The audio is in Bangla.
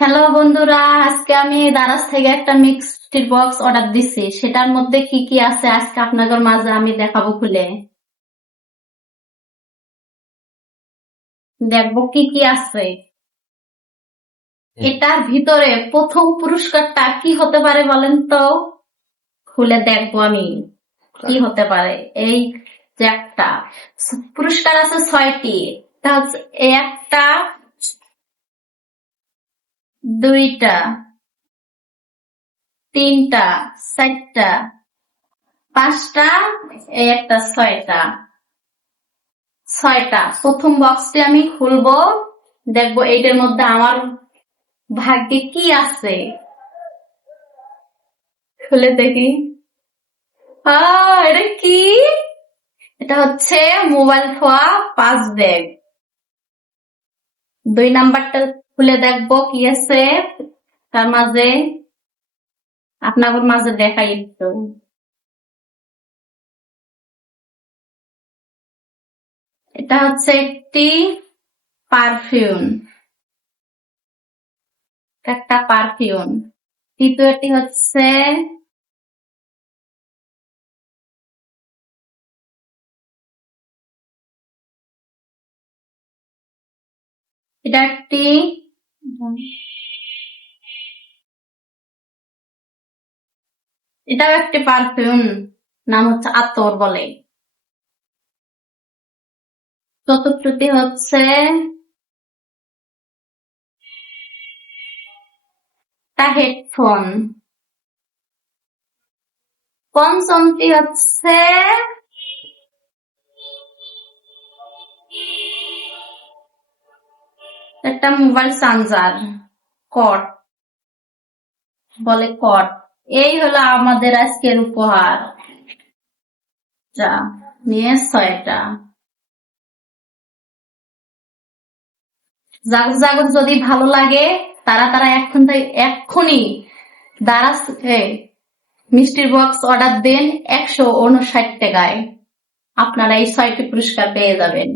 হ্যালো বন্ধুরা, আজকে আমি দারাজ থেকে একটা মিক্সড বক্স অর্ডার দিছি। সেটার মধ্যে কি কি আছে আজকে আপনাদের মাঝে আমি দেখাবো, খুলে দেখবো কি কি আছে। এটার ভিতরে প্রথম পুরস্কারটা কি হতে পারে বলেন তো? খুলে দেখবো আমি কি হতে পারে। এই যে একটা পুরস্কার আছে 6টি। তা হচ্ছে একটা, দুইটা, তিনটা, চারটা, পাঁচটা, এই একটা, ছয়টা। প্রথম বক্সটি আমি খুলবো, দেখবো এইটার মধ্যে আমার ভাগ্যে কি আছে। খুলে দেখি। এটা কি? এটা হচ্ছে মোবাইল ফোয়া 5 ব্যাগ। 2 নাম্বারটা খুলে দেখবো কি আছে তার মাঝে, আপনাদের মাঝে দেখাই একটু। এটা হচ্ছে একটি পারফিউম, একটা পারফিউম। তৃতীয়টি হচ্ছে এটা একটি, এটাও একটি পারফিউম, নাম হচ্ছে আতর বলে। চতুর্থটি হচ্ছে একটা হেডফোন। পঞ্চমটি হচ্ছে একটা মোবাইল চার্জার, কট বলে, কট। এই হলো আমাদের আজকের উপহার, যা নিয়ে 6টা। জাগর জাগর যদি ভালো লাগে তারা তারা এক্ষুনি দারাজ মিষ্টির বক্স অর্ডার দেন 159 টাকায়। আপনারা এই 6টি পুরস্কার পেয়ে যাবেন।